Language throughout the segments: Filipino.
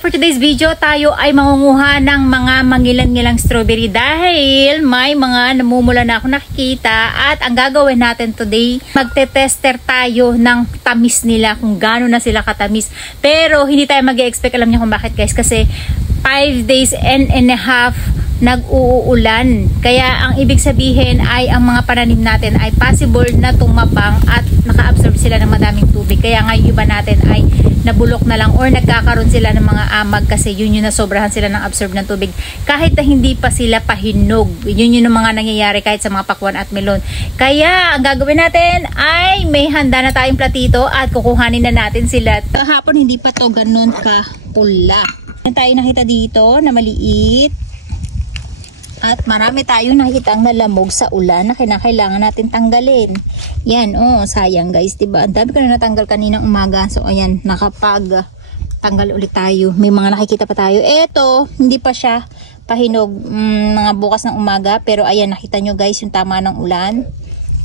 For today's video, tayo ay mangunguha ng mga mangilan-ngilang strawberry dahil may mga namumula na ako nakikita at ang gagawin natin today, magte-tester tayo ng tamis nila kung gaano na sila katamis. Pero hindi tayo mag-expect, alam niyo kung bakit guys, kasi 5 days and a half nag-uulan. Kaya ang ibig sabihin ay ang mga pananim natin ay possible na tumapang at naka-absorb sila ng madaming tubig. Kaya nga yung iba natin ay nabulok na lang or nagkakaroon sila ng mga amag kasi yun yung nasobrahan sila ng absorb ng tubig. Kahit na hindi pa sila pahinog. Yun yung mga nangyayari kahit sa mga pakwan at melon. Kaya ang gagawin natin ay may handa na tayong platito at kukuhanin na natin sila. Kahapon hindi pa to ganun ka pula. Tayo nakita dito na maliit. At marami tayong nakikitang nalamog sa ulan na kinakailangan natin tanggalin. Yan, oh, sayang guys, diba? Ang dami ko na natanggal kaninang umaga. So, ayan, nakapag-tanggal ulit tayo. May mga nakikita pa tayo. Eto, hindi pa siya pahinog mga bukas ng umaga. Pero, ayan, nakita nyo guys, yung tama ng ulan.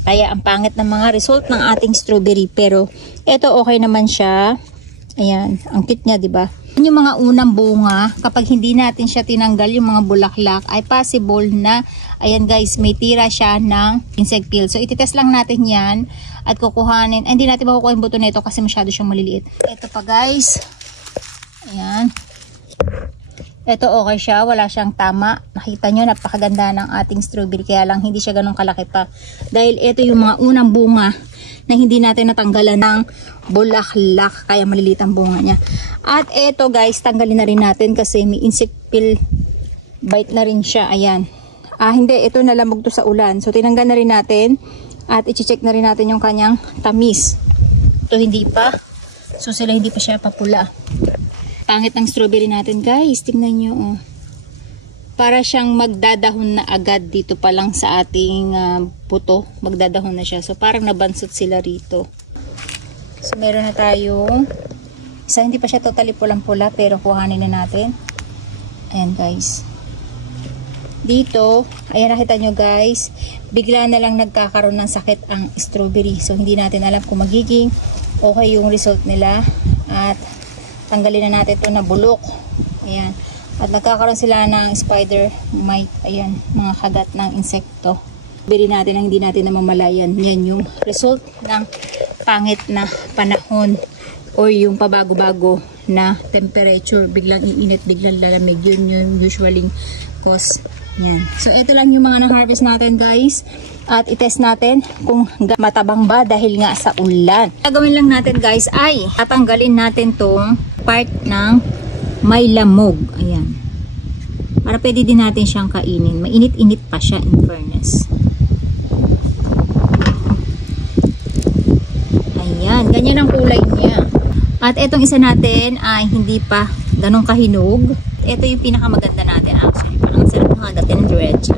Kaya, ang pangit ng mga result ng ating strawberry. Pero, eto, okay naman siya. Ayan, ang cute niya, diba? Yung mga unang bunga, kapag hindi natin siya tinanggal yung mga bulaklak, ay possible na, ayan guys, may tira siya ng insect peel. So, ititest lang natin yan at kukuhanin. Hindi natin makukuha yung buto nito kasi masyado siyang maliliit. Ito pa guys. Ayan. Ito okay siya, wala siyang tama. Nakita nyo, napakaganda ng ating strawberry. Kaya lang, hindi siya ganun kalaki pa. Dahil ito yung mga unang bunga na hindi natin natanggalan ng bulaklak, kaya maliliit ang bunga niya. At eto guys, tanggalin na rin natin kasi may insect peel bite na rin siya. Ayan. Hindi, ito nalamog to sa ulan. So tinanggal na rin natin at i-check na rin natin yung kanyang tamis. Ito hindi pa. So sila hindi pa siya papula. Pangit ng strawberry natin guys. Tingnan nyo oh. Para siyang magdadahon na agad dito pa lang sa ating buto. Magdadahon na siya. So parang nabansot sila rito. So meron na tayong isa, hindi pa siya totally pulang-pula pero kuhanin na natin. Ayan guys. Dito, ayan nakita nyo guys, bigla na lang nagkakaroon ng sakit ang strawberry. So hindi natin alam kung magiging okay yung result nila. At tanggalin na natin ito na bulok. Ayan. At nagkakaroon sila ng spider mite. Ayan, mga kagat ng insekto. Bili natin ang hindi natin namamalayan. Yan yung result ng pangit na panahon o yung pabago-bago na temperature. Biglang iinit, biglang lalamig. Yun yung usually cause. Yan. So, ito lang yung mga na-harvest natin guys. At itest natin kung matabang ba dahil nga sa ulan. Gagawin lang natin guys ay tatanggalin natin tong part ng may lamog. Ayan. Para pwede din natin siyang kainin. Mainit-init pa siya in fairness. Ayan. Ganyan ang kulay niya. At etong isa natin ay hindi pa ganong kahinog. Ito yung pinakamaganda natin. Actually, parang sarap ng agatin ng diretso.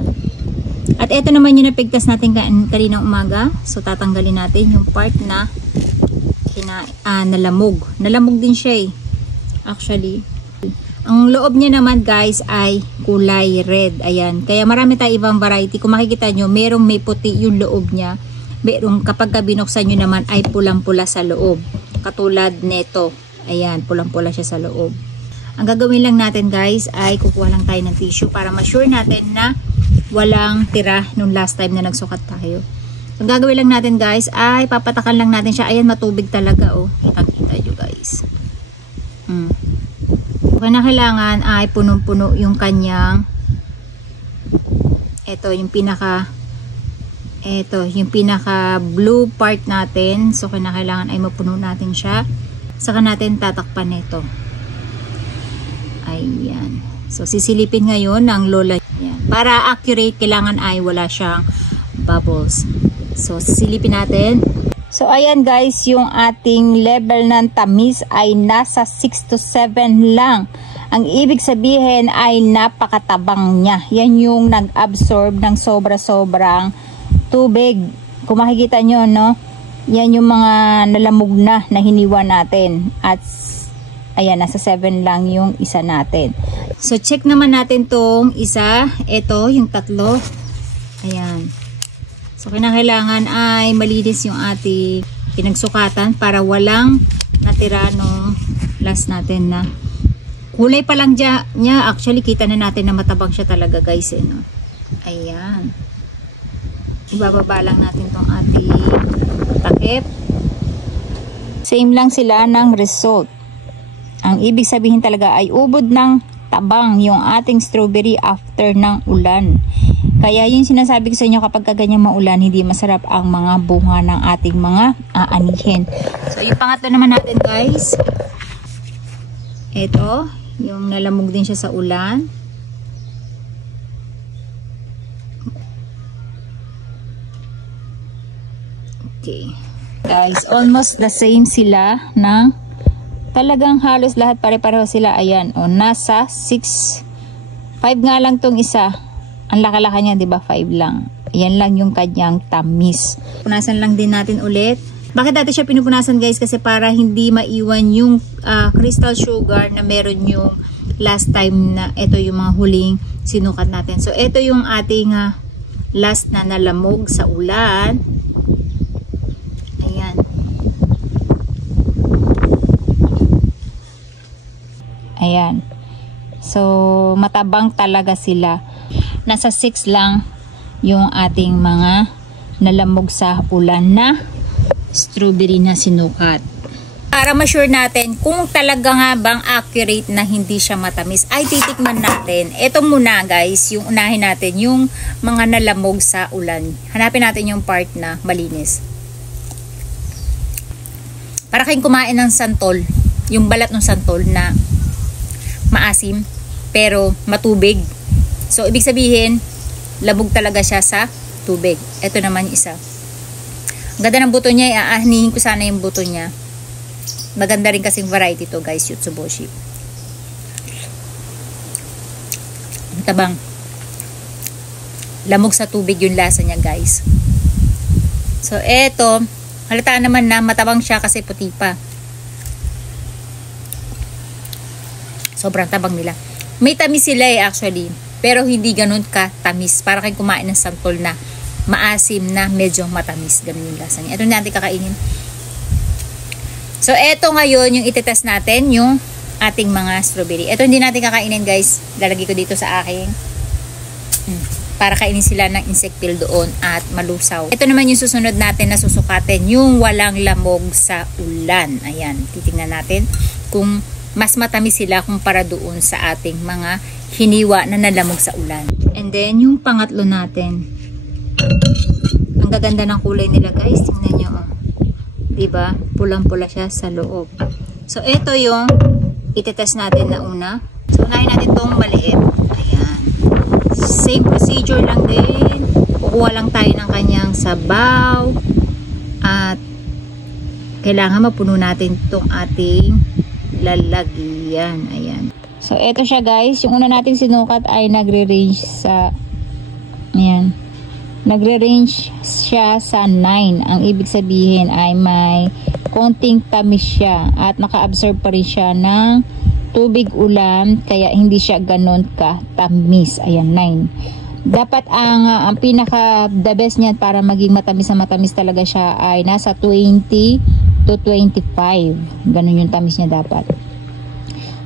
At ito naman yung napigtas natin kaninang umaga. So, tatanggalin natin yung part na nalamog. Nalamog din siya eh. Actually. Ang loob niya naman guys ay kulay red. Ayan. Kaya marami tayong ibang variety. Kung makikita nyo, merong may puti yung loob niya. Merong kapag binuksan nyo naman ay pulang-pula sa loob. Katulad neto. Ayan, pulang-pula siya sa loob. Ang gagawin lang natin guys ay kukuha lang tayo ng tissue para ma-sure natin na walang tira nung last time na nagsukat tayo. Ang gagawin lang natin guys ay papatakan lang natin siya. Ayan, matubig talaga oh. Kita-kita nyo guys. Kaya kailangan ay punong-puno yung kanyang yung pinaka blue part natin. So kailangan ay mapuno natin siya. Saka natin tatakpan nito. Ayan. So sisilipin ngayon ng lola. Ayan. Para accurate kailangan ay wala siyang bubbles. So sisilipin natin. So, ayan guys, yung ating level ng tamis ay nasa 6 to 7 lang. Ang ibig sabihin ay napakatabang niya. Yan yung nag-absorb ng sobra-sobrang tubig. Kung makikita nyo, no? Yan yung mga nalamog na hiniwa natin. At, ayan, nasa 7 lang yung isa natin. So, check naman natin tong isa. Ito, yung tatlo. Ayan. So, kailangan ay malinis yung ating pinagsukatan para walang natira nung last natin na Kulay pa lang niya, actually kita na natin na matabang siya talaga guys eh, no? Ayan. Ibababa lang natin tong ating takip. Same lang sila ng result. Ang ibig sabihin talaga ay ubod ng tabang yung ating strawberry after ng ulan. Kaya yung sinasabi ko sa inyo, kapag kaganyang maulan, hindi masarap ang mga bunga ng ating mga aanihin. So yung pangatlo naman natin guys, ito, yung nalamog din siya sa ulan. Okay. Guys, almost the same sila ng talagang halos lahat pare-pareho sila. Ayan, o nasa 6, 5 nga lang tong isa. Ang laki-laki niya, 'di ba? 5 lang. Ayan lang yung kanyang tamis. Punasan lang din natin ulit. Bakit dati siya pinupunasan guys? Kasi para hindi maiwan yung crystal sugar na meron yung last time na ito yung mga huling sinukat natin. So ito yung ating last na nalamog sa ulan. Ayan. Ayan. So matabang talaga sila. Nasa 6 lang yung ating mga nalamog sa ulan na strawberry na sinukat. Para ma-sure natin kung talaga nga bang accurate na hindi siya matamis, ay titikman natin. Ito muna guys, yung unahin natin, yung mga nalamog sa ulan. Hanapin natin yung part na malinis. Para kayong kumain ng santol, yung balat ng santol na maasim, pero matubig. So, ibig sabihin, labog talaga siya sa tubig. Ito naman yung isa. Ang ganda ng buto niya, aahnihin ko sana yung buto niya. Maganda rin kasing variety to guys, Yotsuboshi. Tabang. Lamog sa tubig yung lasa niya guys. So, eto, halata naman na matabang siya kasi puti pa. Sobrang tabang nila. May tamis sila actually. Pero hindi ganun ka-tamis. Para kayong kumain ng santol na maasim na medyo matamis. Ganun yung lasa niya. Ito natin kakainin. So, eto ngayon yung itetest natin, yung ating mga strawberry. Ito hindi natin kakainin guys. Lalagay ko dito sa aking para kainin sila ng insectile doon at malusaw. Ito naman yung susunod natin na susukatin. Yung walang lamog sa ulan. Ayan. Titingnan natin kung mas matamis sila kumpara doon sa ating mga hiniwa na nalamog sa ulan. And then, yung pangatlo natin. Ang gaganda ng kulay nila guys. Tingnan nyo. Oh. Diba? Pulang-pula siya sa loob. So, ito yung itetest natin na una. So, unahin natin itong maliit. Ayan. Same procedure lang din. Kukuha lang tayo ng kanyang sabaw. At kailangan mapuno natin itong ating lalagyan. Ayan. So, eto siya guys. Yung una nating sinukat ay nagre-range sa ayan. Nagre-range siya sa 9. Ang ibig sabihin ay may konting tamis siya at naka-absorb pa rin siya ng tubig ulan kaya hindi siya ganun ka-tamis. Ayan, 9. Dapat ang pinaka the best niyan para maging matamis na matamis talaga siya ay nasa 20 to 25. Ganun yung tamis niya dapat.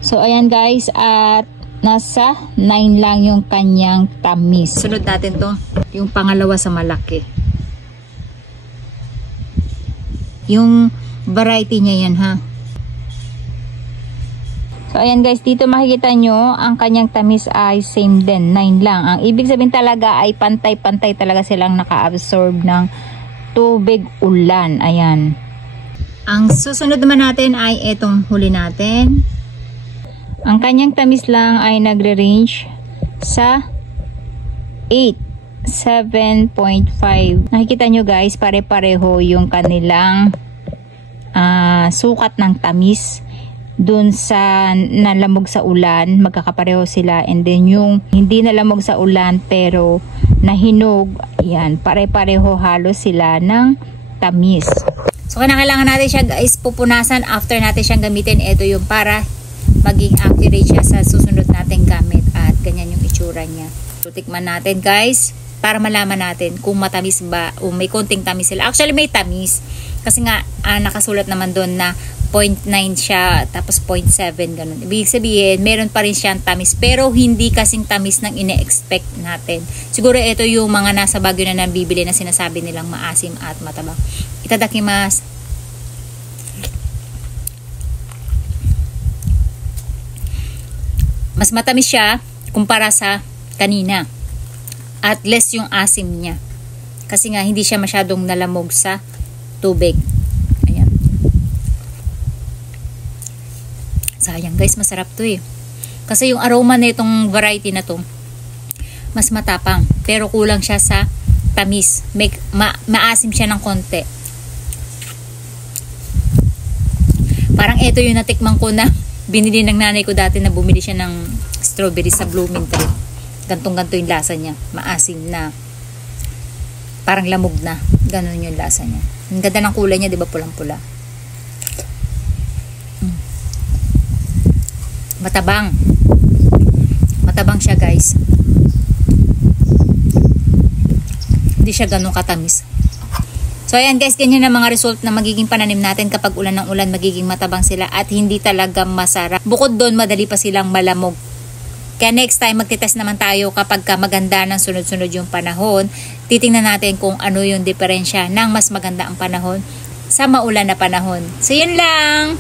So, ayan guys, at nasa 9 lang yung kanyang tamis. Sunod natin to, yung pangalawa sa malaki. Yung variety niya yan ha. So, ayan guys, dito makikita nyo, ang kanyang tamis ay same din, 9 lang. Ang ibig sabihin talaga ay pantay-pantay talaga silang naka-absorb ng tubig ulan. Ayan. Ang susunod naman natin ay etong huli natin. Ang kanyang tamis lang ay nagre-range sa 8, 7.5. Nakikita nyo guys, pare-pareho yung kanilang sukat ng tamis. Dun sa nalamog sa ulan, magkakapareho sila. And then yung hindi nalamog sa ulan pero nahinog, yan, pare-pareho halos sila ng tamis. So, kailangan natin siya guys pupunasan after natin siyang gamitin. Ito yung para maging accurate siya sa susunod nating gamit at ganyan yung itsura niya. So, tikman natin guys para malaman natin kung matamis ba o may konting tamis sila. Actually, may tamis kasi nga nakasulat naman doon na 0.9 siya, tapos 0.7, ganun. Ibig sabihin, meron pa rin siyang tamis, pero hindi kasing tamis ng ine-expect natin. Siguro ito yung mga nasa Baguio na nabibili na sinasabi nilang maasim at matabang. Itadakimasu. Mas matamis siya kumpara sa kanina. At less yung asim niya. Kasi nga, hindi siya masyadong nalamog sa tubig. Ayan. Sayang guys, masarap to eh. Kasi yung aroma na itong variety na to, mas matapang. Pero kulang siya sa tamis. Maasim siya ng konti. Parang ito yung natikman ko na binili ng nanay ko dati na bumili siya ng strawberry sa Blooming Tree. Gantong-ganto yung lasa niya. Maasim na. Parang lamog na. Ganon yung lasa niya. Ang ganda ng kulay niya, di ba? Pulang-pula. Matabang. Matabang siya guys. Hindi siya ganun katamis. So ayan guys, ganyan ang mga result na magiging pananim natin kapag ulan ng ulan, magiging matabang sila at hindi talaga masarap. Bukod doon, madali pa silang malamog. Kaya next time, magtitest naman tayo kapag maganda ng sunod-sunod yung panahon. Titingnan natin kung ano yung diferensya ng mas maganda ang panahon sa maulan na panahon. So yun lang!